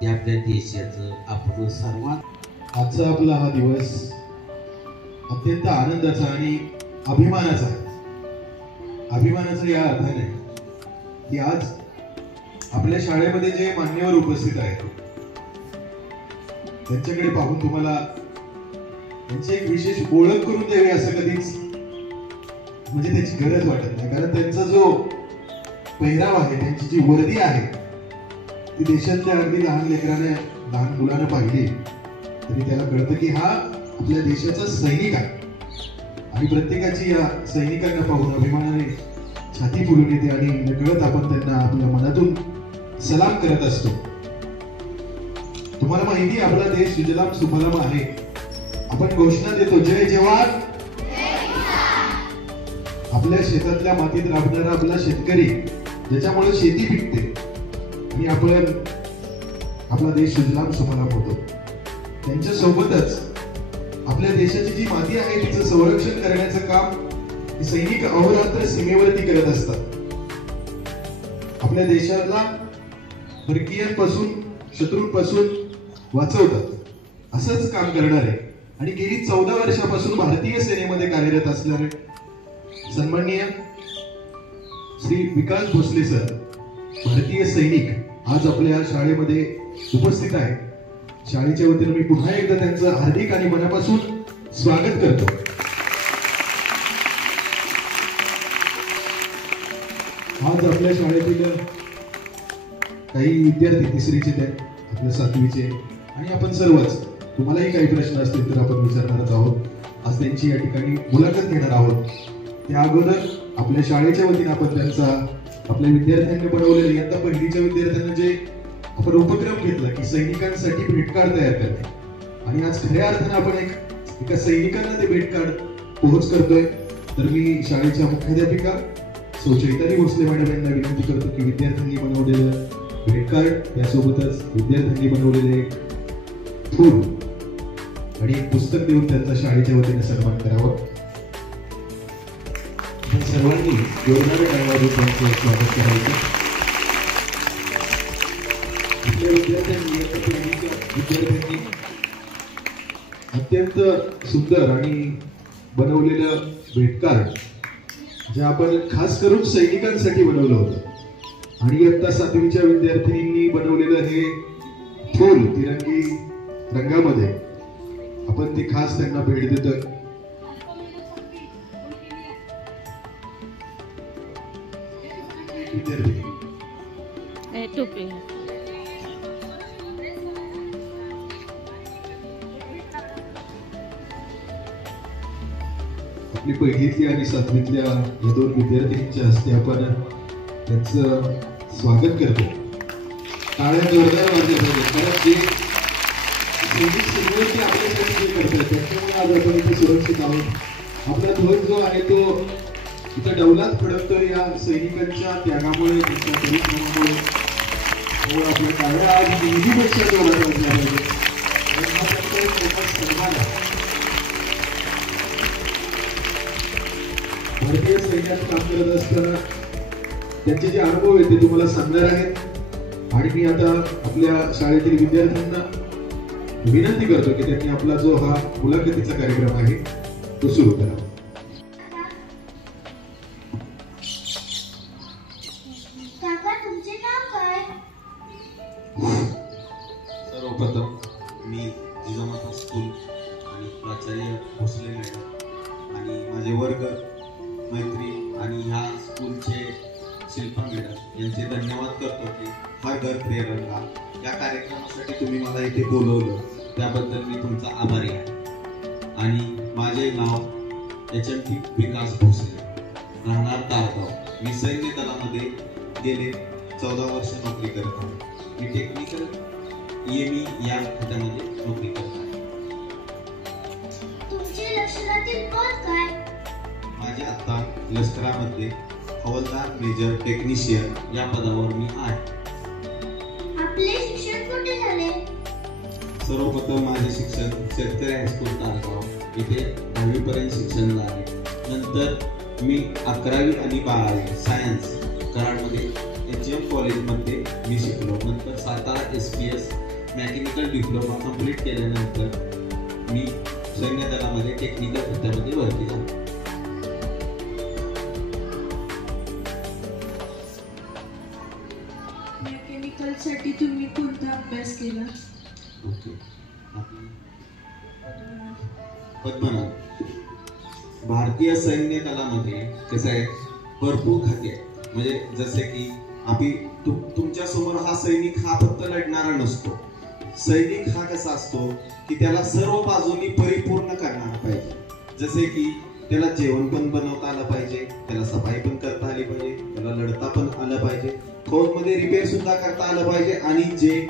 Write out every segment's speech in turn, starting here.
त्या आपल्या देशाचं आपण सर्वात आजचा आपला हा दिवस अत्यंत आनंदाचा आणि अभिमानाचा आहे. अभिमानाचा या अर्थाने की आज आपल्या शाळेमध्ये जे मान्यवर उपस्थित आहेत त्यांच्याकडे पाहून तुम्हाला त्यांची एक विशेष ओळख करून द्यावी असं कधीच म्हणजे त्याची गरज वाटत नाही. कारण त्यांचा जो पेहराव आहे, त्यांची जी वर्दी आहे ती देशातल्या अगदी लहान लेकराने लहान मुलानं पाहिली तरी त्याला कळतं की हा आपल्या देशाचा सैनिक आहे. आणि प्रत्येकाची या सैनिकांना पाहून अभिमानाने छाती फुलून येते आणि नकळत आपण त्यांना आपल्या मनातून सलाम करत असतो. तुम्हाला माहिती आपला देश सुजलाम सुफलाम आहे. आपण घोषणा देतो जय जवान. आपल्या शेतातल्या मातीत राबणारा आपला शेतकरी ज्याच्यामुळे शेती पिकते आणि आपण आपला देश सुजलाम सुफलाम होतो. त्यांच्या सोबतच आपल्या देशाची जी माती आहे तिचं संरक्षण करण्याचं काम सैनिक अहोरात्र सीमेवरती करत असतात. आपल्या देशाला परकीयांपासून शत्रूंपासून वाचवतात असंच काम करणारे आणि गेली 14 वर्षापासून भारतीय सेनेमध्ये कार्यरत असणारे सन्माननीय श्री विकास भोसले सर भारतीय सैनिक आज आपल्या शाळेमध्ये उपस्थित आहे. शाळेच्या वतीने मी पुन्हा एकदा त्यांचं हार्दिक आणि मनापासून स्वागत करतो. आज आपल्या शाळेतील काही विद्यार्थी तिसरीचे आपल्या 7वीचे आणि आपण सर्वच तुम्हालाही काही प्रश्न असतील तर आपण विचारणारच आहोत. आज त्यांची या ठिकाणी मुलाखत घेणार आहोत. त्या अगोदर आपल्या शाळेच्या वतीने आपण त्यांचा आपल्या विद्यार्थ्यांनी बनवलेले इयत्ता पहिलीच्या विद्यार्थ्यांना जे आपण उपक्रम घेतला की सैनिकांसाठी भेट कार्ड तयार करणे आणि आज खऱ्या अर्थाने आपण एका सैनिकांना ते भेट कार्ड पोहोच करतोय. तर मी शाळेच्या मुख्याध्यापिका सौ चैताली भोसले मॅडम यांना विनंती करतो की विद्यार्थ्यांनी बनवलेलं भेट कार्ड त्यासोबतच विद्यार्थ्यांनी बनवलेले फूल आणि एक पुस्तक देऊन त्यांचा शाळेच्या वतीने सन्मान करावा. सर्वांनी जोरदार टाळ्या वाजवून त्यांचं स्वागत करायचं. आपल्या विद्यार्थ्यांनी अत्यंत सुंदर आणि बनवलेलं भेट कार्ड जे आपण खास करून सैनिकांसाठी बनवलं होतं आणि इयत्ता 7वीच्या विद्यार्थिनींनी बनवलेलं हे फूल तिरंगी रंगामध्ये आपण ते खास त्यांना भेट देतोय. आपली पहिलीतल्या आणि 7वीतल्या या 2 विद्यार्थ्यांच्या हस्ते आपण त्यांचं स्वागत करतो. टाळ्या जोरदार वाजल्या पाहिजे कारण जे सैनिक सगळ्यांची आपल्यासाठी जे करतात त्याच्यामुळे आज आपण इथे सुरक्षित आहोत. आपला ध्वज जो आहे तो इथं डौलात फडकतोय या सैनिकांच्या त्यागामुळे त्यांच्या परिश्रमामुळे. आपल्या टाळ्या आज नेहमीपेक्षा जोरात वाजल्या पाहिजे. सन्मान आहे. भारतीय सैन्यात काम करत असताना त्यांचे जे अनुभव आहेत ते तुम्हाला सांगणार आहेत आणि मी आता आपल्या शाळेतील विद्यार्थ्यांना विनंती करतो की त्यांनी आपला जो हा मुलाखतीचा कार्यक्रम आहे तो सुरू करावा. सर्वप्रथम मी जिजामाता स्कूल आणि प्राचार्य भोसले मॅडम आणि माझे वर्ग मैत्री आणि ह्या स्कूलचे शिल्पा मॅडम यांचे धन्यवाद करतो की हर घर प्रेरणा या कार्यक्रमासाठी तुम्ही मला इथे बोलवलं त्याबद्दल मी तुमचा आभारी आहे. आणि माझे नाव HMT विकास भोसले राहणार तारगाव. मी सैन्य दलामध्ये गेले 14 वर्ष नोकरी करत आहे. मी टेक्निकल EME या खात्यामध्ये नोकरी करत आहे. तुमचे लष्करातील पद काय? माझे आता लष्करामध्ये हवालदार मेजर टेक्निशियन या पदावर मी आहे. आपले शिक्षण कुठे झाले? सर्वप्रथम माझे शिक्षण शेतकरी हायस्कूल तारगाव इथे 10वी पर्यंत शिक्षण झाले. नंतर मी 11वी आणि 12वी सायन्स कराडमध्ये HM कॉलेजमध्ये मी शिकलो. नंतर Satara SPS mechanical diploma complete केल्यानंतर मी सैन्य दलामध्ये टेक्निकल खात्यामध्ये भरती झालो. मेकॅनिकलसाठी तुम्ही कोणता अभ्यास केला? ओके. पद्मनाभ. भारतीय सैन्य दलामध्ये कसं आहे, भरपूर खाते आहेत. म्हणजे जसे की तुमच्या समोर हा सैनिक हा फक्त लढणारा नसतो. सैनिक हा कसा असतो की त्याला सर्व बाजूनी परिपूर्ण करणारा पाहिजे. जसे की त्याला जेवण पण बनवता आलं पाहिजे, त्याला सफाई पण करता आली पाहिजे, त्याला लढता पण आलं पाहिजे, फौजमध्ये रिपेअर सुद्धा करता आलं पाहिजे आणि जे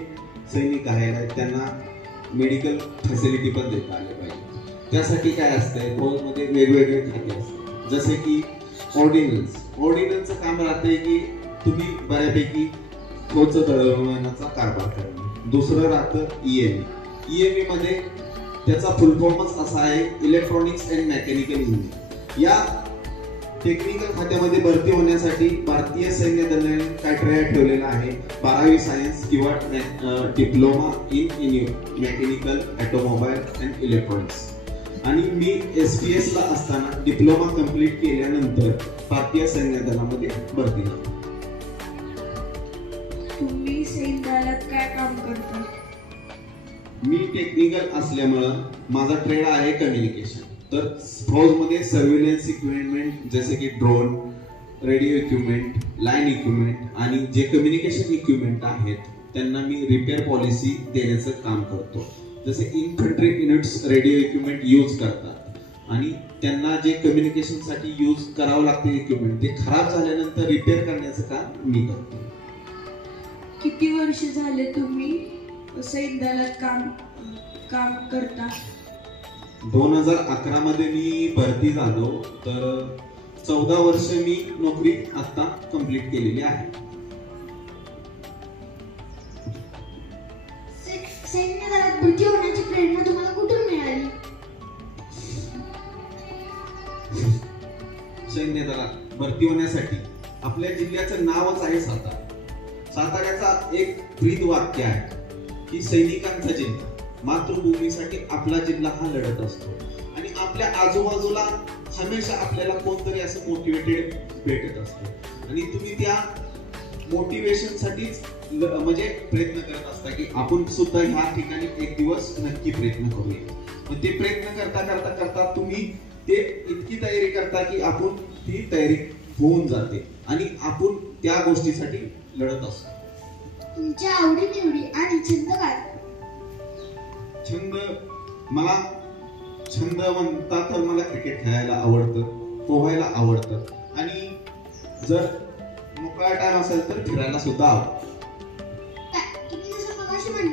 सैनिक आहेत त्यांना मेडिकल फॅसिलिटी पण देता आले पाहिजे. त्यासाठी काय असतंय, फौजमध्ये वेगवेगळे खाते असतात. जसे की ऑर्डिनन्सचं काम राहतंय की तुम्ही बऱ्यापैकी फौजचं दळणवळणाचा कारभार करणे. दुसरं राहतं EME मध्ये त्याचा फुल फॉर्मच असा आहे, इलेक्ट्रॉनिक्स अँड मेकॅनिकल इंजिनिअर. या टेक्निकल खात्यामध्ये भरती होण्यासाठी भारतीय सैन्य दलाने क्रायटेरिया ठेवलेला आहे, 12वी सायन्स किंवा diploma in mechanical automobile and electronics. आणि मी SPS ला असताना डिप्लोमा कंप्लीट केल्यानंतर भारतीय सैन्य दलामध्ये भरती झालो. तुम्ही सैन्य दलात काय काम करता? मी टेक्निकल असल्यामुळं माझा ट्रेड आहे कम्युनिकेशन. तर फौजमध्ये सर्व्हिलन्स इक्विपमेंट जसे की drone, radio equipment, line equipment आणि जे कम्युनिकेशन इक्विपमेंट आहेत त्यांना मी रिपेअर पॉलिसी देण्याचं काम करतो. जसे infantry units radio equipment use करतात आणि त्यांना जे कम्युनिकेशनसाठी यूज करावं लागते इक्विपमेंट ते खराब झाल्यानंतर रिपेअर करण्याचं काम मी करतो. किती वर्ष झाले तुम्ही सैन्य दलात काम करता? 2011 मध्ये मी भरती झालो, तर 14 वर्ष मी नोकरी आता कंप्लीट केलेली आहे. सैन्य दलात भरती होण्याची प्रेरणा तुम्हाला कुठून मिळाली? सैन्य दलात भरती होण्यासाठी आपल्या जिल्ह्याचं नावच आहे सातारा. साताऱ्याचा एक ब्रीद वाक्य आहे की सैनिकांचा जिल्हा, मातृभूमीसाठी आपला जिल्हा हा लढत असतो. आणि आपल्या आजूबाजूला हमेशा आपल्याला कोणतरी असं मोटिवेटेड भेटत असतं आणि तुम्ही त्या मोटिवेशनसाठीच म्हणजे प्रयत्न करत असता की आपण सुद्धा ह्या ठिकाणी एक दिवस नक्की प्रयत्न करूया. मग ते प्रयत्न करता करता करता तुम्ही ते इतकी तयारी करता की आपण ती तयारी होऊन जाते आणि आपण त्या गोष्टीसाठी लढत असतो. तुमच्या आवडी-निवडी आणि छंद काय? छंद म्हणता तर मला क्रिकेट खेळायला आवडतं, पोहायला आवडतं आणि जर मोकळा टाइम असेल तर फिरायला सुद्धा आवडतं. तुम्ही जसं मगाशी म्हणला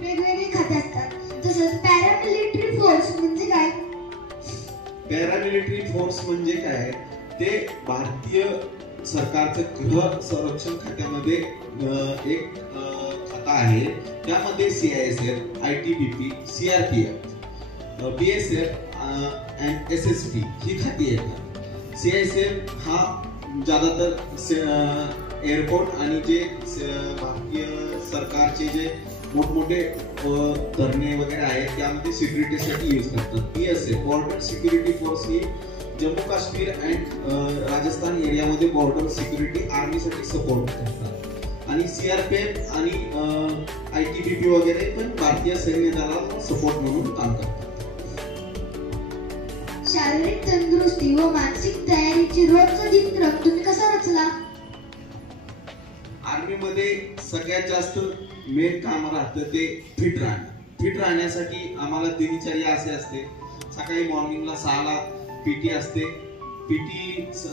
वेगवेगळे खाते असतात, तसंच पॅरामिलिटरी फोर्स म्हणजे काय? पॅरामिलिटरी फोर्स म्हणजे काय, ते भारतीय सरकारचं गृह संरक्षण खात्यामध्ये एक खाता आहे. त्यामध्ये CISF, ITBP, CRPF, BSF आणि SSB ही खाती येतात. CISF हा ज्यादातर एअरपोर्ट आणि जे भारतीय सरकारचे जे मोठमोठे धरणे वगैरे आहेत त्यामध्ये सिक्युरिटीसाठी यूज करतात. BSF border security force he Jammu Kashmir and Rajasthan एरियामध्ये बॉर्डर सिक्युरिटी आर्मीसाठी सपोर्ट करतात. आणि CRPF आणि ITBP वगैरे पण भारतीय सैन्य दलाला सपोर्ट म्हणून काम करतात. शारीरिक तंदुरुस्ती व मानसिक तयारीची रोजचा दिनक्रम तुम्ही कसा रचला? आर्मीमध्ये सगळ्यात जास्त मेन काम राहतं ते फिट राहणं. फिट राहण्यासाठी आम्हाला दिनचर्या असे असते, सकाळी मॉर्निंगला 6ला PT असते. PT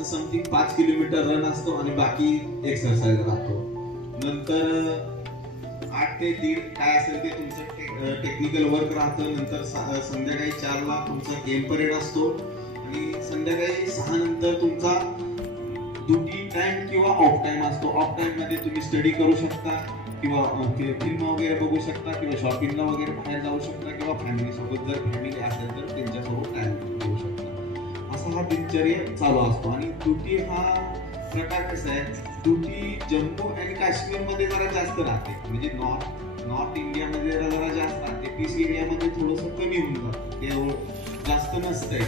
समथिंग 5 किलोमीटर रन असतो आणि बाकी एक्सरसाइज राहतो. नंतर 8 ते 1:30 काय असेल ते तुमचं टेक्निकल वर्क राहतं. नंतर संध्याकाळी 4ला तुमचा गेम परेड असतो आणि संध्याकाळी 6 नंतर तुमचा ड्युटी टाइम किंवा ऑफ टाइम असतो. ऑफ टाइम मध्ये तुम्ही स्टडी करू शकता किंवा फिल्म वगैरे बघू शकता किंवा शॉपिंगला वगैरे बाहेर जाऊ शकता किंवा फॅमिली सोबत जर फॅमिली असेल तर त्यांच्यासोबत टाइम देऊ शकता. असा हा दिनचर्या चालू असतो आणि ड्युटी हा प्रकार कसा आहे, ड्युटी जम्मू आणि काश्मीर मध्ये जरा जास्त राहते, म्हणजे नॉर्थ इंडियामध्ये जरा जास्त राहते, पीस एरियामध्ये थोडंसं कमी होऊन जातं, ते जास्त नसतंय.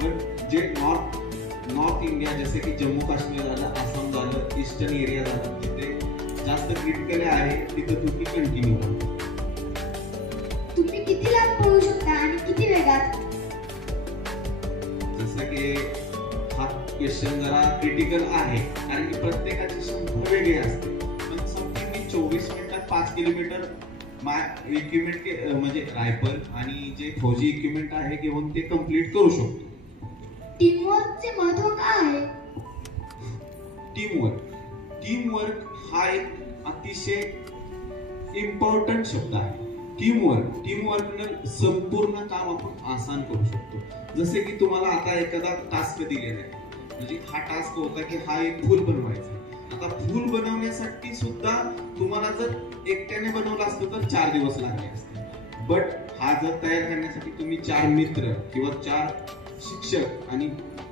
पण जे नॉर्थ इंडिया जसे की जम्मू काश्मीर झालं, आसाम झालं, ईस्टर्न एरिया झालं, तिथे जास्त क्रिटिकल आहे, तिथं तुम्ही कंटिन्यू करा. तुम्ही किती लांब पळू शकता आणि किती वेगात? जसं की हा क्वेश्चन जरा क्रिटिकल आहे, कारण की प्रत्येकाची क्षमता वेगळी असते. पण समथिंग मी 24 मिनिटात 5 किलोमीटर इक्विपमेंट म्हणजे रायफल आणि जे फौजी इक्विपमेंट आहे घेऊन ते कम्प्लीट करू शकतो. टीमवर्कचे महत्त्व काय आहे? टीमवर्क हा एक अतिशय इम्पॉर्टंट शब्द आहे. टीमवर्कनं संपूर्ण काम आपण आसान करू शकतो. जसे की तुम्हाला आता एखादा टास्क दिलेला आहे, म्हणजे हा टास्क होता की हा एक फूल बनवायचा. आता फूल बनवण्यासाठी सुद्धा तुम्हाला जर एकट्याने बनवलं असतं तर 4 दिवस लागले असते. बट हा जर तयार करण्यासाठी तुम्ही 4 मित्र किंवा 4 शिक्षक आणि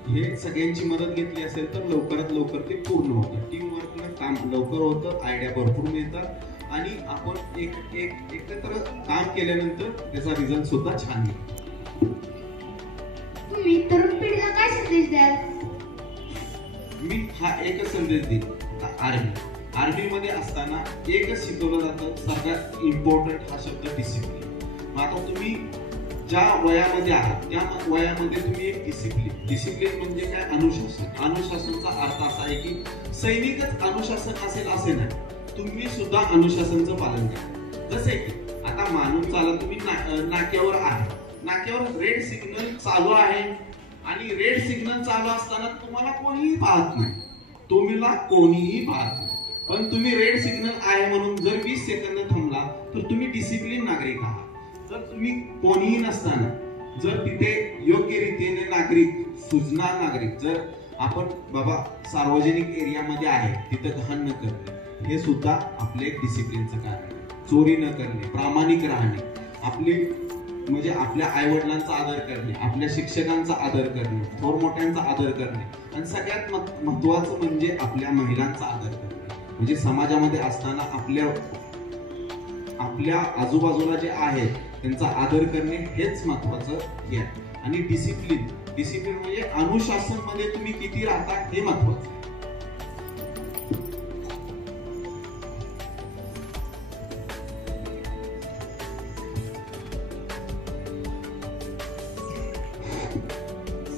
हे सगळ्यांची मदत घेतली असेल तर लवकरात लवकर ते पूर्ण होतं. टीमवर्कनं काम लवकर होतं, आयडिया भरपूर मिळतात आणि आपण एकत्र काम केल्यानंतर त्याचा रिझल्ट सुद्धा छान येतो. तुम्ही तरुण पिढीला काय संदेश द्याल? मी हा एकच संदेश देईन, आर्मी मध्ये असताना एकच शिकवलं जातं, सगळ्यात इम्पॉर्टंट हा शब्द डिसिप्लिन. आता तुम्ही ज्या वयामध्ये आहात त्या वयामध्ये तुम्ही एक डिसिप्लिन म्हणजे काय, अनुशासनचा अर्थ असा आहे की सैनिकच अनुशासन असेल असे नाही, तुम्ही सुद्धा अनुशासनचं पालन करा. जसे की आता मानून चाला, तुम्ही नाक्यावर आहे, नाक्यावर रेड सिग्नल चालू आहे आणि रेड सिग्नल चालू असताना तुम्हाला कोणीही पाहत नाही, पण तुम्ही रेड सिग्नल आहे म्हणून जर 20 सेकंद थांबला तर तुम्ही डिसिप्लिन नागरिक आहात. जर तुम्ही कोणीही नसताना जर तिथे योग्य रीतीने नागरिक, सुजनार नागरिक, जर आपण बाबा सार्वजनिक एरियामध्ये आहे तिथे घाण न करणे, हे सुद्धा आपले एक डिसिप्लिनचं कारण आहे. चोरी न करणे, प्रामाणिक राहणे, आपली म्हणजे आपल्या आई वडिलांचा आदर करणे, आपल्या शिक्षकांचा आदर करणे, थोर मोठ्यांचा आदर करणे आणि सगळ्यात महत्वाचं म्हणजे आपल्या महिलांचा आदर करणे. म्हणजे समाजामध्ये असताना आपल्या आजूबाजूला जे आहेत त्यांचा आदर करणे हेच महत्वाचं हे आहे. आणि डिसिप्लिन म्हणजे अनुशासन मध्ये तुम्ही किती राहता हे महत्वाचं.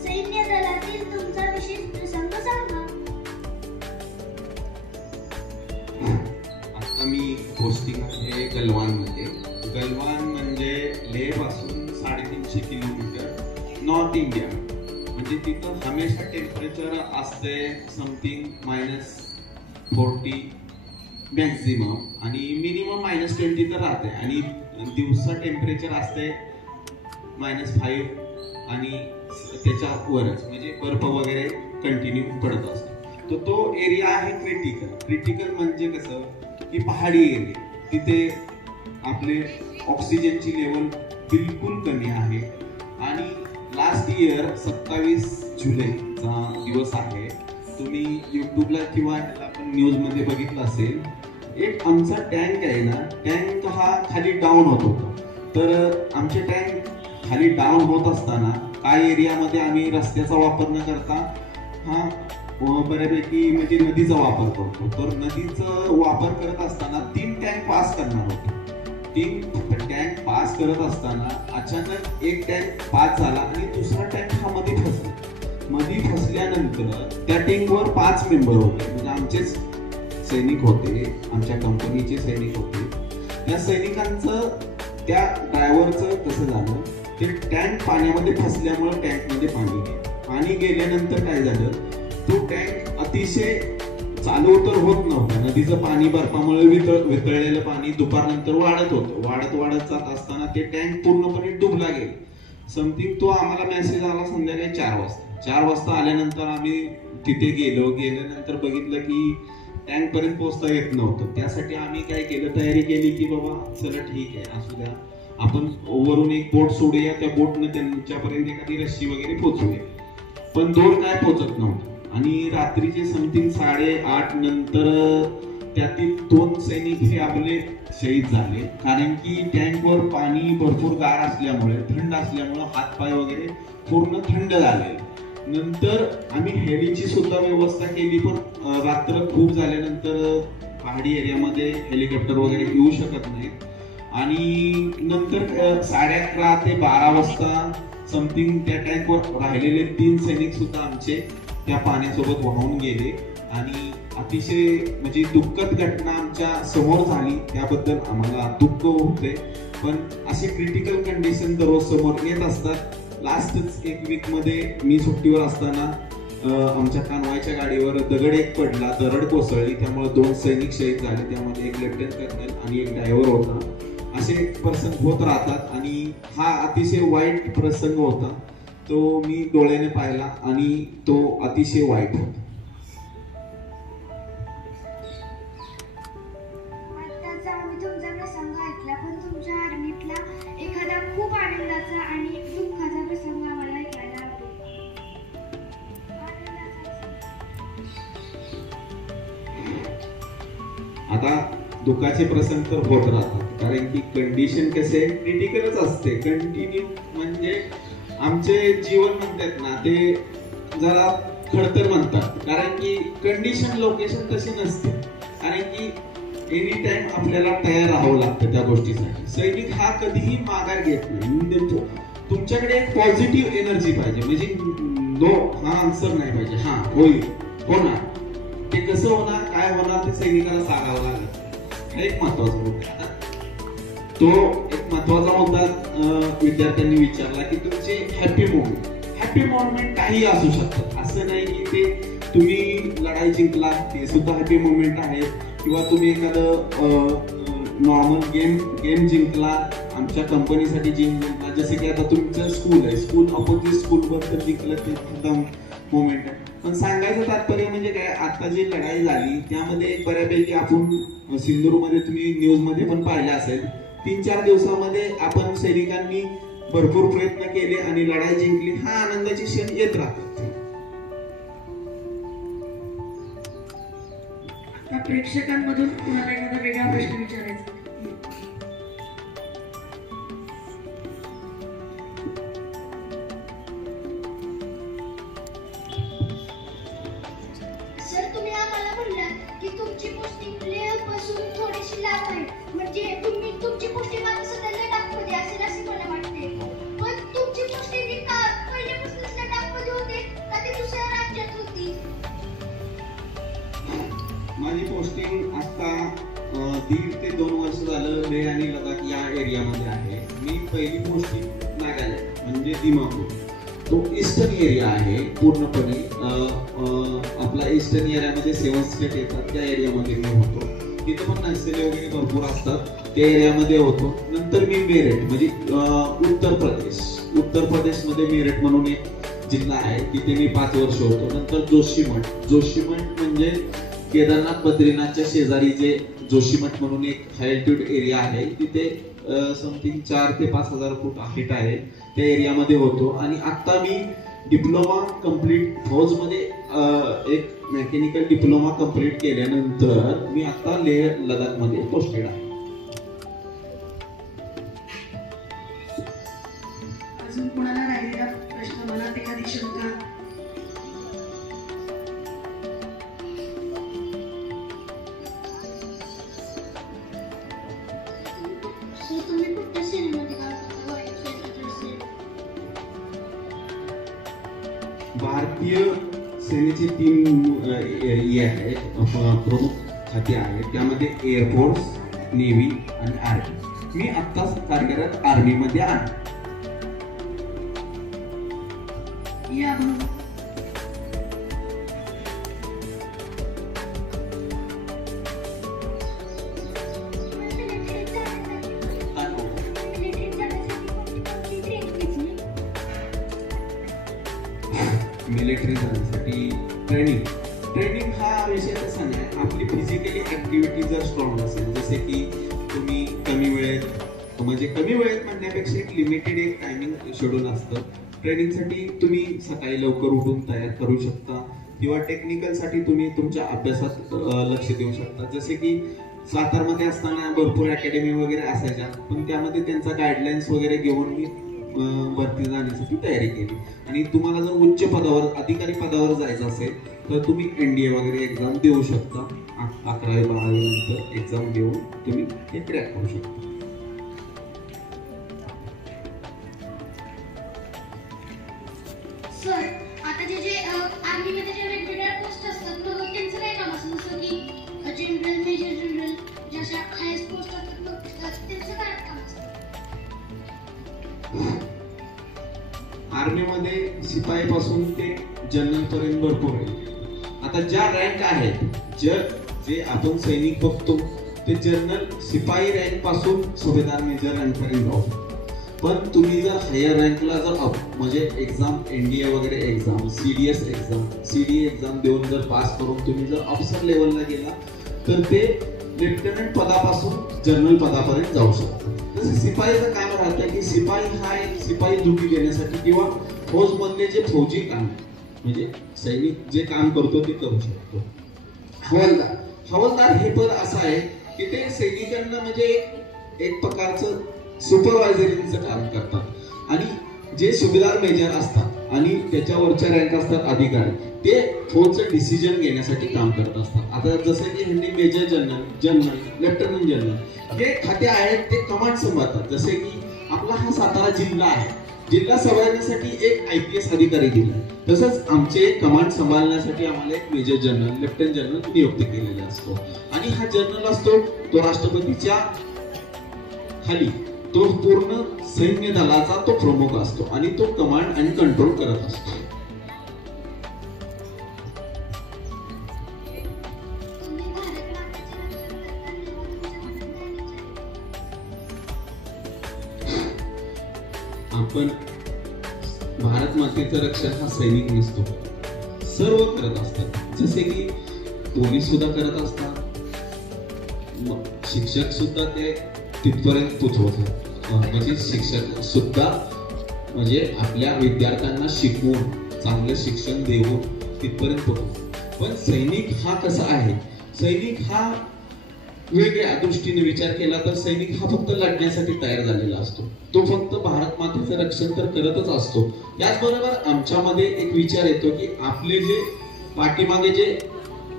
सैन्य दलातील तुमचा विशेष प्रसंग सांगा. आता मी पोस्टिंग आहे गलवानमध्ये. गलवान म्हणजे लेह पासून 350 किलोमीटर नॉर्थ इंडिया, म्हणजे तिथं हमेशा टेम्परेचर असते समथिंग -40 मॅक्झिमम आणि मिनिमम -20 तर राहते आणि दिवसा टेम्परेचर असते -5 आणि त्याच्या वरच, म्हणजे बर्फ वगैरे कंटिन्यू पडत असतो. तर तो एरिया आहे क्रिटिकल म्हणजे कसं की पहाडी एरिया, तिथे आपले ऑक्सिजनची लेवल बिलकुल कमी आहे. आणि लास्ट इयर 27 जुलैचा दिवस आहे, तुम्ही युट्यूबला किंवा आपण न्यूज मध्ये बघितलं असेल, एक आमचा टँक आहे ना, टँक हा खाली डाऊन होत होता. तर आमचे टँक खाली डाऊन होत असताना काही एरियामध्ये आम्ही रस्त्याचा वापर न करता हा बऱ्यापैकी म्हणजे नदीचा वापर करतो. तर नदीचा वापर करत असताना 3 टँक पास करणार होतो. 3 टँक पास करत असताना अचानक एक टँक पास झाला आणि दुसरा टँक हा मध्ये फसला. मध्ये फसल्यानंतर त्या टँकवर 5 मेंबर होते, म्हणजे आमचेच सैनिक होते, आमच्या कंपनीचे सैनिक होते. या सैनिकांचं त्या ड्रायव्हरचं कसं झालं, ते टँक पाण्यामध्ये फसल्यामुळे टँकमध्ये पाणी गेल्यानंतर काय झालं, तो टँक अतिशय चालू तर होत नव्हता. नदीचं पाणी बर्फामुळे वितळलेलं पाणी दुपारनंतर वाढत जात असताना ते टँक पूर्णपणे डुबला गेला. समथिंग तो आम्हाला मेसेज आला संध्याकाळी 4 वाजता आल्यानंतर आम्ही तिथे गेल्यानंतर बघितलं की टँक पर्यंत पोहोचता येत नव्हतं. त्यासाठी आम्ही काय केलं, तयारी केली की बाबा चला ठीक आहे, असू द्या, आपण वरून एक बोट सोडूया, त्या बोटनं त्यांच्यापर्यंत एखादी रस्सी वगैरे पोहोचूया. पण दोर काय पोहोचत नव्हतं. आणि रात्रीचे समथिंग 8:30 नंतर त्यातील 2 सैनिक हे आपले शहीद झाले, कारण की टँकवर पाणी भरपूर गार असल्यामुळे, थंड असल्यामुळे हातपाय वगैरे पूर्ण थंड झाले. नंतर आम्ही हेलीची सुद्धा व्यवस्था केली, पण रात्र खूप झाल्यानंतर पहाडी एरियामध्ये हेलिकॉप्टर वगैरे येऊ शकत नाही. आणि नंतर 11:30 ते 12 वाजता समथिंग त्या टँकवर राहिलेले 3 सैनिक सुद्धा आमचे त्या पाण्यासोबत वाहून गेले. आणि अतिशय म्हणजे दुःखद घटना आमच्या समोर झाली, त्याबद्दल आम्हाला दुःख होते. पण असे क्रिटिकल कंडिशन दररोज समोर येत असतात. लास्टच 1 वीक मध्ये मी सुट्टीवर असताना आमच्या कानवायच्या गाडीवर दगड एक पडला, दरड कोसळली, त्यामुळे 2 सैनिक शहीद झाले. त्यामध्ये एक लेफ्टनंट कर्नल आणि एक ड्रायव्हर होता. असे प्रसंग होत राहतात आणि हा अतिशय वाईट प्रसंग होता, तो मी डोळ्याने पाहिला आणि तो अतिशय वाईट होता. आत्ताचा आम्ही तुमचा प्रसंग ऐकला, पण तुमच्या आर्मीतला एखादा खूप आनंदाचा आणि दुःखाचा प्रसंग आम्हाला ऐकायला आवडेल. आता दुःखाचे प्रसंग तर होत राहतात, कारण की कंडिशन कसे क्रिटिकलच असते. कंटिन्यू म्हणजे आमचे जीवन म्हणतात ना, ते जरा खडतर म्हणतात, कारण की कंडिशन लोकेशन तशी नसते. कारण की एनी टाइम आपल्याला तयार राहावं लागतं त्या गोष्टीसाठी. सैनिक हा कधीही माघार घेत नाही. तुमच्याकडे एक पॉझिटिव्ह एनर्जी पाहिजे, म्हणजे नो हा आन्सर नाही पाहिजे, हा होईल, होणार. ते कसं होणार, काय होणार, ते सैनिकाला सांगावं लागतं. हा एक महत्वाचा मुद्दा. तो एक महत्वाचा मुद्दा विद्यार्थ्यांनी विचारला की तुमचे हॅपी मोमेंट काही असू शकतात. असं नाही की ते तुम्ही लढाई जिंकला ते सुद्धा हॅपी मोमेंट आहे, किंवा तुम्ही एखादं नॉर्मल गेम जिंकला, आमच्या कंपनीसाठी जिंकला, जसे की आता तुमचं स्कूल आहे, स्कूल अपोजिट स्कूलबद्दल जिंकलं ते सुद्धा मोमेंट आहे. पण सांगायचं तात्पर्य म्हणजे काय, आता जी लढाई झाली त्यामध्ये बऱ्यापैकी आपण सिंधूरमध्ये तुम्ही न्यूजमध्ये पण पाहिलं असेल, 3-4 दिवसामध्ये आपण सैनिकांनी भरपूर प्रयत्न केले आणि लढाई जिंकली. हा आनंदाची क्षण येत राहतात. प्रेक्षकांमधून कुणाला एखादा वेगळा प्रश्न विचारायचा? सर, तुम्ही आम्हाला म्हणलात की तुमची पोस्टिंग लेह पासून थोडीशी लांब आहे, म्हणजे तुमची पोस्टिंग आता सध्या लडाखमध्ये असेल असे मला वाटते. पण तुमची पोस्टिंग ही का पहिल्यापासूनच लडाखमध्ये होते का ते दुसऱ्या राज्यात होती? माझी पोस्टिंग आता 1.5 ते 2 वर्ष झालं लेह आणि लडाख या एरियामध्ये आहे. मी पहिली पोस्टिंग नागालँड म्हणजे दिमापूर, तो ईस्टर्न एरिया आहे पूर्णपणे. आपला ईस्टर्न एरियामध्ये 7 स्टेट येतात, त्या एरियामध्ये मी होतो. तिथे पण नक्षली वगैरे भरपूर असतात, त्या एरियामध्ये होतो. नंतर मी मेरठ म्हणजे उत्तर प्रदेशमध्ये मेरठ म्हणून एक जिल्हा आहे, तिथे मी 5 वर्ष होतो. नंतर जोशीमठ म्हणजे केदारनाथ बद्रीनाथच्या शेजारी जे जोशीमठ म्हणून एक हायल्टिट्यूड एरिया आहे, तिथे समथिंग 4 ते 5 हजार फूट हाईट आहे, त्या एरियामध्ये होतो. आणि आता मी डिप्लोमा कम्प्लीट फौजमध्ये एक मेकॅनिकल डिप्लोमा कम्प्लीट केल्यानंतर मी आता लेह लडाखमध्ये पोस्टेड आहे. अजून कोणाला राहिलेला प्रश्न, मला एखादी शंका? सर, तुम्ही कुठल्या सेनेमध्ये काम करता? वायुसेना असेल? भारतीय सेनेचे 3 एरिया आहेत, प्रमुख खाते आहेत, त्यामध्ये एअरफोर्स, नेव्ही आणि आर्मी. मी आत्ताच कार्यरत आर्मीमध्ये आहे. या मिलिटरी जाण्यासाठी ट्रेनिंग हा विषय तसा नाही. आपली फिजिकली ऍक्टिव्हिटी जर स्ट्रॉंग असेल, जसे की तुम्ही कमी वेळेत म्हणण्यापेक्षा एक लिमिटेड एक टायमिंग शेड्यूल असतं. ट्रेनिंगसाठी तुम्ही सकाळी लवकर उठून तयार करू शकता. किंवा टेक्निकलसाठी तुम्ही तुमच्या अभ्यासात लक्ष देऊ शकता. जसे की सातारमध्ये असताना भरपूर अकॅडमी वगैरे असायच्या, पण त्यामध्ये त्यांचा गाईडलाईन्स वगैरे घेऊन मी भरती जाण्यासाठी तयारी केली. आणि तुम्हाला जर उच्च पदावर अधिकारी पदावर जायचं असेल तर तुम्ही NDA वगैरे एक्झाम देऊ शकता. 11वी-12वी नंतर एक्झाम देऊन तुम्ही हे क्रॅक करू शकता. सर, आता जे आर्मीमध्ये जे वेगवेगळ्या पोस्ट असतात मग त्यांचं काय काम असतं, जसं की जनरल, मेजर जनरल, ज्या हायस्ट पोस्ट असतात मग त्यांचं काय काम असतं? आर्मीमध्ये शिपाईपासून ते जनरल पर्यंत भरपूर आहे. आता ज्या रँक आहेत जे आपण सैनिक बघतो ते जनरल शिपाई रँक पासून सुभेदार मेजर रँक पर्यंत जाऊ शकतो. पण तुम्ही जर हायर रँकला जर म्हणजे एक्झाम NDA वगैरे exam, CDS exam, CDA exam देऊन जर पास करून तुम्ही जर ऑफिसर लेवलला गेला तर ते लेफ्टनंट पदापासून जनरल पदापर्यंत जाऊ शकतो. तसे शिपाईचं काम राहतं की शिपाई हा एक शिपाई दुखी देण्यासाठी किंवा फौज मधले जे फौजी काम म्हणजे सैनिक जे काम करतो ते करू शकतो. हवालदार हे पद असं आहे की ते सैनिकांना म्हणजे एक प्रकारचं सुपरवायझरीचं काम करतात. आणि जे सुभेदार मेजर असतात आणि त्याच्यावरच्या रँक असतात अधिकारी, ते फौजचं डिसिजन घेण्यासाठी काम करत असतात. आता जसं की ह्यांनी मेजर जनरल, लेफ्टनंट जनरल हे खाते आहेत ते कमांड सांभाळतात. जसे की आपला हा सातारा जिल्हा आहे, जिल्हा सांभाळण्यासाठी एक IPS अधिकारी दिला. तसंच आमचे कमांड सांभाळण्यासाठी आम्हाला एक मेजर जनरल, लेफ्टनंट जनरल नियुक्त केलेला असतो. आणि हा जनरल असतो तो राष्ट्रपतीच्या खाली तो पूर्ण सैन्य दलाचा तो प्रमुख असतो आणि तो कमांड आणि कंट्रोल करत असतो. तुम्ही भारत मातेचे रक्षण करताना आपण भारत मातेचं रक्षण हा सैनिक नसतो, सर्व करत असतात. जसे की पोलीस सुद्धा करत असतात, शिक्षक सुद्धा ते तिथपर्यंत पोहोचवतात. म्हणजे शिक्षक सुद्धा म्हणजे आपल्या विद्यार्थ्यांना शिकवून चांगलं शिक्षण देऊन तिथपर्यंत पोहोचवतात. पण सैनिक हा कसा आहे, सैनिक हा वेगळ्या दृष्टीने विचार केला तर सैनिक हा फक्त लढण्यासाठी तयार झालेला असतो. तो फक्त भारत मातेचं रक्षण तर करतच असतो. याचबरोबर आमच्यामध्ये एक विचार येतो की आपले जे पाठीमागे जे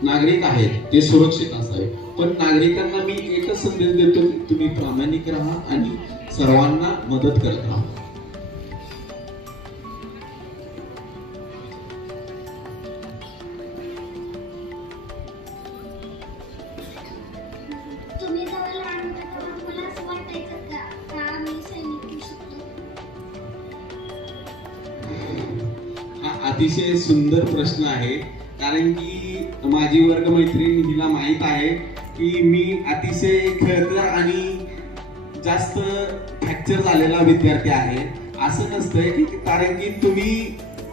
नागरिक आहेत ते सुरक्षित असावे. पण नागरिकांना मी एकच संदेश देतो की तुम्ही प्रामाणिक राहा आणि सर्वांना मदत करत राहा. तुम्ही जेव्हा लहान होता तेव्हा तुम्हाला असं वाटायचं का मी सैनिक होऊ शकतो? हा अतिशय सुंदर प्रश्न आहे. कारण की माझी वर्गमैत्रीण हिला माहित आहे की मी अतिशय खेळकर आणि जास्त फ्रॅक्चर झालेला विद्यार्थी आहे. असं नसतंय की कारण की तुम्ही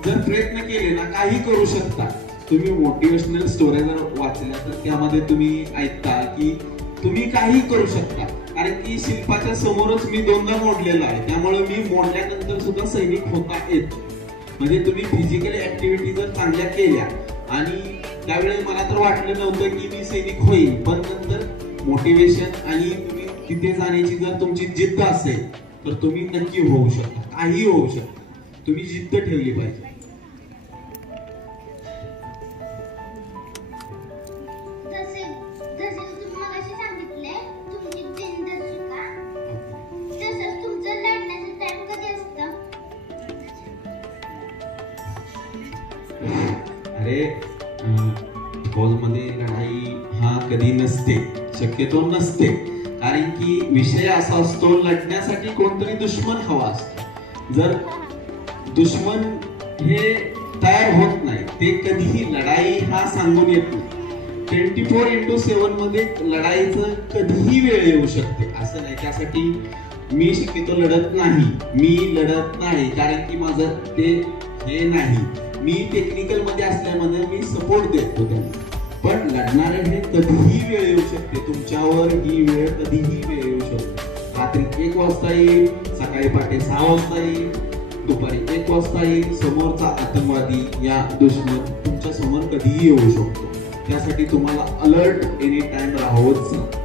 जर प्रयत्न केले ना काही करू शकता. तुम्ही मोटिवेशनल स्टोरी जर वाचल्या तर त्यामध्ये तुम्ही ऐकता की तुम्ही काही करू शकता. कारण की शिल्पाच्या समोरच मी 2दा मोडलेलो आहे, त्यामुळे मी मोडल्यानंतर सुद्धा सैनिक होता येत. म्हणजे तुम्ही फिजिकल ऍक्टिव्हिटी जर चांगल्या केल्या आणि त्यावेळी मला तर वाटलं नव्हतं की मी सैनिक होईल, पण नंतर मोटिवेशन आणि तुम्ही तिथे जाण्याची जर तुमची जिद्द असेल तर तुम्ही नक्की होऊ शकता, काही होऊ शकता. तुम्ही जिद्द ठेवली पाहिजे. जसे तुम्ही मगाशी सांगितले तुम्ही जिंदा शिका, तसंच तुमचं लढण्याचं टाइम कधी असतं? अरे फौजमध्ये लढाई हा कधी नसते, शक्यतो नसते. कारण की विषय असा असतो लढण्यासाठी कोणतरी दुश्मन हवा असतो. जर दुश्मन हे तयार होत नाही ते कधीही लढाई हा सांगून येत नाही. 24/7 मध्ये लढाईचं कधीही वेळ येऊ शकते, असं नाही. त्यासाठी मी शक्यतो लढत नाही कारण की माझं ते हे नाही. मी टेक्निकल मध्ये असल्यामध्ये मी सपोर्ट देतो त्यांना. पण लढणारे हे कधीही वेळ येऊ शकते, तुमच्यावर ही वेळ कधीही वेळ येऊ शकते. रात्री 1 वाजता येईल, सकाळी पहाटे 6 वाजता येईल, दुपारी 1 वाजता येईल. समोरचा आतंकवादी या दुश्मन तुमच्या समोर कधीही येऊ शकतो. त्यासाठी तुम्हाला अलर्ट एनी टाइम राहावंच.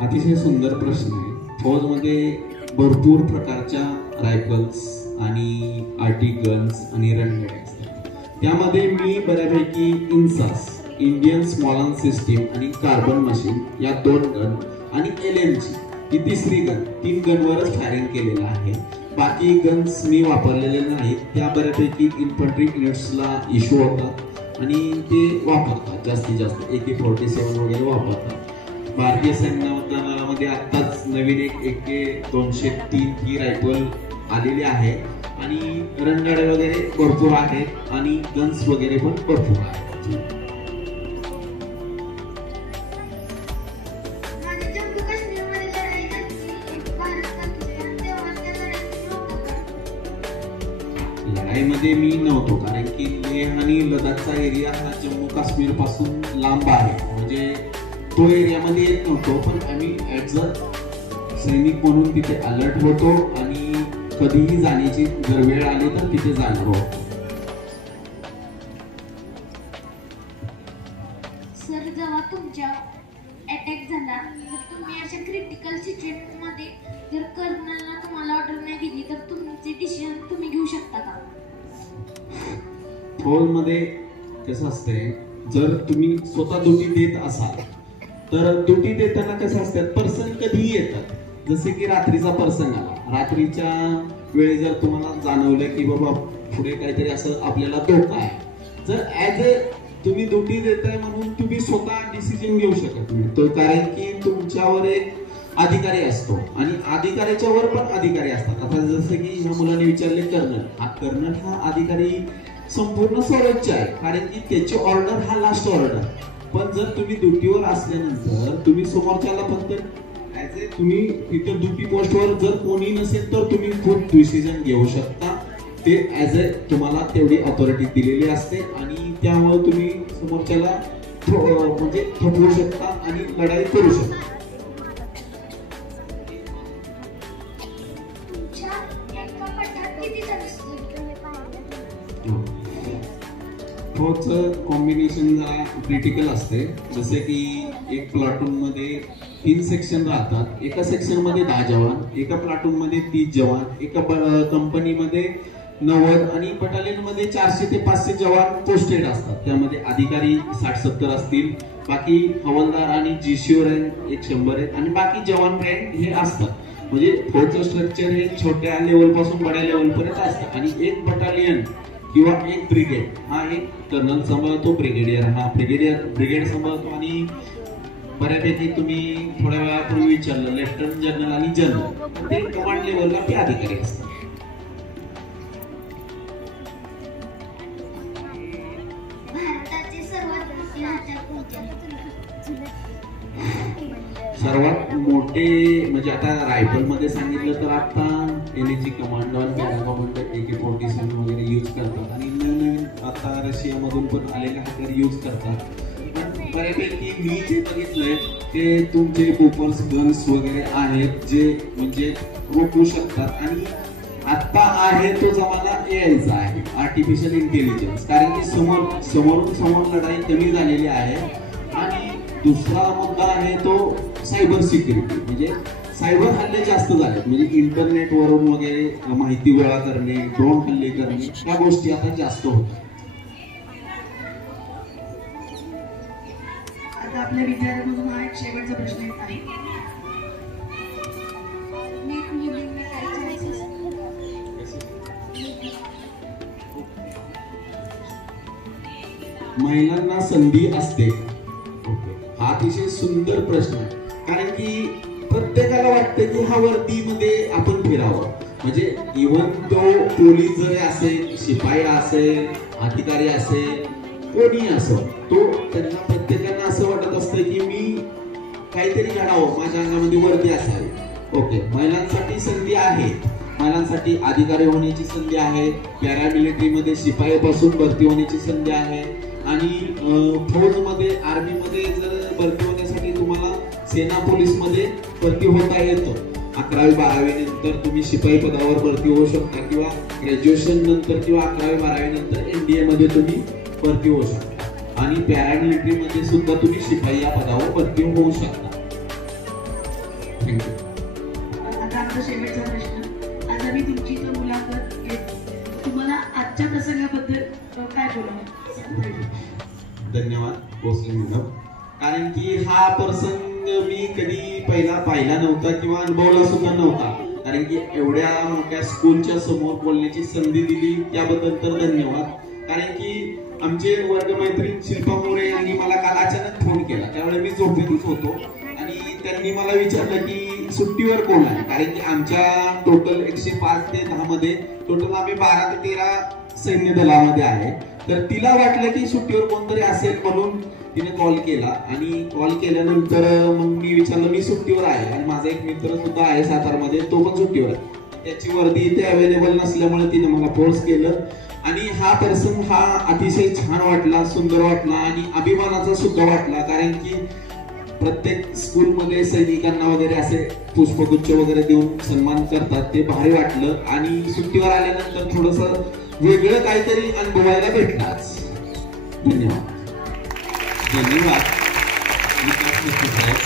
अतिशय सुंदर प्रश्न आहे. फौजमध्ये भरपूर प्रकारच्या रायफल्स आणि आर्टिकल्स आणि रणगाड्या असतात. त्यामध्ये मी बऱ्यापैकी इन्सास इंडियन स्मॉल आर्म्स सिस्टीम आणि कार्बन मशीन या 2 गन आणि LMG ही 3री गन 3 गनवरच फायरिंग केलेलं आहे. बाकी गन्स मी वापरलेले नाहीत. त्या बऱ्यापैकी इन्फंट्री युनिट्सला इश्यू होतात आणि ते वापरतात. जास्तीत जास्त AK-47 वगैरे वापरतात. भारतीय सैन्यामध्ये आत्ताच नवीन एक AK-203 ही रायफल आलेली आहे आणि रणगाड्या वगैरे भरपूर आहेत आणि गन्स वगैरे पण भरपूर आहेत. लढाईमध्ये मी नव्हतो, कारण की लेह आणि लडाखचा एरिया हा जम्मू काश्मीर पासून लांब आहे. म्हणजे तो एरियामध्ये येत नव्हतो, पण आम्ही ऍज अ सैनिक म्हणून तिथे अलर्ट होतो आणि कधीही जाण्याची जर वेळ आली तर तिथे जाणार होतो. सर, जेव्हा तुमच्या अटॅक झाला तर तुम्ही अशा क्रिटिकल सिच्युएशन मध्ये जर कर्नलला तुम्हाला ऑर्डर नाही दिली तर तुमचे डिसिजन तुम्ही घेऊ शकता का? फौजमध्ये कसं असतंय, जर तुम्ही स्वतः ड्युटी देत असाल तर ड्युटी देताना कसं असतात, पर्सन कधीही येतात. जसे की रात्रीचा प्रसंग आला, रात्रीच्या वेळी जर तुम्हाला जाणवलं की बाबा पुढे काहीतरी असं आपल्याला धोका आहे, जर ऍज अ तुम्ही ड्युटी देताय म्हणून तुम्ही स्वतः डिसिजन घेऊ शकत नाही. तो कारण की तुमच्यावर एक अधिकारी असतो आणि अधिकाऱ्याच्या वर पण अधिकारी असतात. आता जसं की ह्या मुलाने विचारले कर्नल हा अधिकारी संपूर्ण सर्वोच्च आहे, कारण की त्याची ऑर्डर हा लास्ट ऑर्डर. पण जर तुम्ही ड्युटीवर असल्यानंतर तुम्ही समोरच्याला फक्त ऍज ए तुम्ही तिथे ड्युटी पोस्टवर जर कोणी नसेल तर तुम्ही खूप डिसिजन घेऊ शकता. ते ऍज ए तुम्हाला तेवढी ऑथॉरिटी दिलेली असते आणि त्यामुळे तुम्ही समोरच्याला म्हणजे थोपवू शकता आणि लढाई करू शकता. फौजचं कॉम्बिनेशन जरा क्रिटिकल असते. जसे की एक प्लाटून मध्ये 3 सेक्शन राहतात. एका सेक्शन मध्ये 10 जवान, एका प्लाटून मध्ये 30 जवान, एका कंपनीमध्ये 90 आणि बटालियन मध्ये 400 ते 500 जवान पोस्टेड असतात. त्यामध्ये अधिकारी 60-70 असतील, बाकी हवालदार आणि GCO रँक 100 आहेत आणि बाकी जवान रँक हे असतात. म्हणजे फौजचं स्ट्रक्चर हे छोट्या लेवल पासून बड्या लेवल पर्यंत असतं. आणि एक बटालियन किंवा एक ब्रिगेड हा एक कर्नल सांभाळतो, ब्रिगेडियर हा ब्रिगेड सांभाळतो आणि बऱ्यापैकी तुम्ही थोड्या वेळापूर्वी विचारलं लेफ्टनंट जनरल आणि जनरल ते कमांड लेवलला ते अधिकारी असतात. सर्वात मोठे म्हणजे आता रायफल मध्ये सांगितलं तर आता NAG कमांडो आणि पॅरा कमांडो AK-47 वगैरे यूज करतात आणि नवीन आता रशियामधून पण आलेले हत्यार यूज करतात. पण बऱ्यापैकी मी जे बघितलंय ते तुमचे पोपर्स गन्स वगैरे आहेत जे म्हणजे रोखू शकतात. आणि आता आहे तो जमाना AIचा आहे, आर्टिफिशियल इंटेलिजन्स. कारण की समोर लढाई कमी झालेली आहे. आणि दुसरा मुद्दा आहे तो सायबर सिक्युरिटी. म्हणजे सायबर हल्ले जास्त झालेत. म्हणजे इंटरनेटवरून वगैरे माहिती गोळा करणे, ड्रोन हल्ले करणे, या गोष्टी आता जास्त होतात. आता आपल्या विद्यार्थ्यांमधून हा एक शेवटचा प्रश्न येत आहे. महिलांना संधी असते. हा अतिशय सुंदर प्रश्न आहे. कारण की प्रत्येकाला वाटतं की हा वर्दीमध्ये आपण फिरावं. म्हणजे इव्हन तो पोलीस जरी असेल, शिपाई असेल, अधिकारी असेल, कोणी असो, तो त्यांना प्रत्येकाला असं वाटत असतं की मी काहीतरी घडावं, माझ्या अंगामध्ये वर्दी असावी. ओके, महिलांसाठी संधी आहे. महिलांसाठी अधिकारी होण्याची संधी आहे. पॅरामिलिटरीमध्ये शिपाईपासून भरती होण्याची संधी आहे. आणि फौजमध्ये आर्मीमध्ये जर भरती होण्यासाठी तुम्हाला सेना पोलीसमध्ये भरती होता येतं. 11वी-12वी नंतर तुम्ही शिपाई पदावर भरती होऊ शकता किंवा ग्रॅज्युएशन नंतर किंवा 11वी-12वी नंतर NDA मध्ये तुम्ही भरती होऊ शकता. आणि पॅरामिलिटरीमध्ये सुद्धा तुम्ही शिपाई या पदावर भरती होऊ शकता. थँक्यू. आता आमचा शेवटचा प्रश्न. आज आम्ही तुमची इथं मुलाखत घेत, तुम्हाला आजच्या प्रसंगाबद्दल काय बोलावं? धन्यवाद भोसले मॅडम. कारण की हा प्रसंग मी कधी पाहिला नव्हता किंवा अनुभवला सुद्धा नव्हता. कारण की एवढ्या मोठ्या स्कूलच्या समोर बोलण्याची संधी दिली त्याबद्दल तर धन्यवाद. कारण की आमचे वर्गमैत्रीण शिल्पा मोरे यांनी मला काल अचानक फोन केला. त्यावेळी मी झोपेतच होतो आणि त्यांनी मला विचारलं की सुट्टीवर कोण आहे. कारण की आमच्या टोटल 105 ते 10 मध्ये टोटल आम्ही 12 ते 13 सैन्य दलामध्ये आहे. तर तिला वाटलं की सुट्टीवर कोणतरी असेल म्हणून तिने कॉल केला. आणि कॉल केल्यानंतर मग मी विचारलं मी सुट्टीवर आहे. आणि माझा एक मित्र सुद्धा आहे सातारमध्ये, तो पण सुट्टीवर आहे. त्याची वर्दी इथे अवेलेबल नसल्यामुळे तिने मला फोर्स केलं. आणि हा प्रसंग हा अतिशय छान वाटला, सुंदर वाटला आणि अभिमानाचा सुद्धा वाटला. कारण की प्रत्येक स्कूलमध्ये सैनिकांना वगैरे असे पुष्पगुच्छ वगैरे देऊन सन्मान करतात, ते भारी वाटलं. आणि सुट्टीवर आल्यानंतर थोडंसं वेगळं काहीतरी अनुभवायला भेटलाच. धन्यवाद. धन्यवाद विकास मिस्त्री साहेब.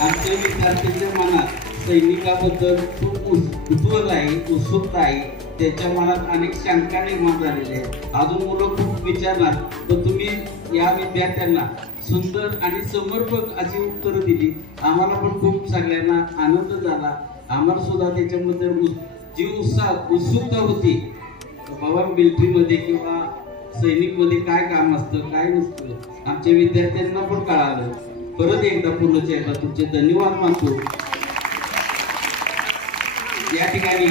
आमच्या विद्यार्थ्यांच्या मनात सैनिकाबद्दल खूप कुतूहल आहे, उत्सुकता आहे. त्याच्या मनात अनेक शंका निर्माण झालेल्या आहेत. अजून मुलं खूप विचारणार, तर तुम्ही या विद्यार्थ्यांना सुंदर आणि समर्पक अशी उत्तरं दिली. आम्हाला पण खूप सगळ्यांना आनंद झाला. आम्हाला सुद्धा त्याच्याबद्दल जी उत्सुकता होती, बाबा मिलिटरीमध्ये किंवा सैनिकमध्ये काय काम असतं काय नसतं, आमच्या विद्यार्थ्यांना पण कळालं. परत एकदा पुन्हा एकदा तुमचे धन्यवाद मानतो. या ठिकाणी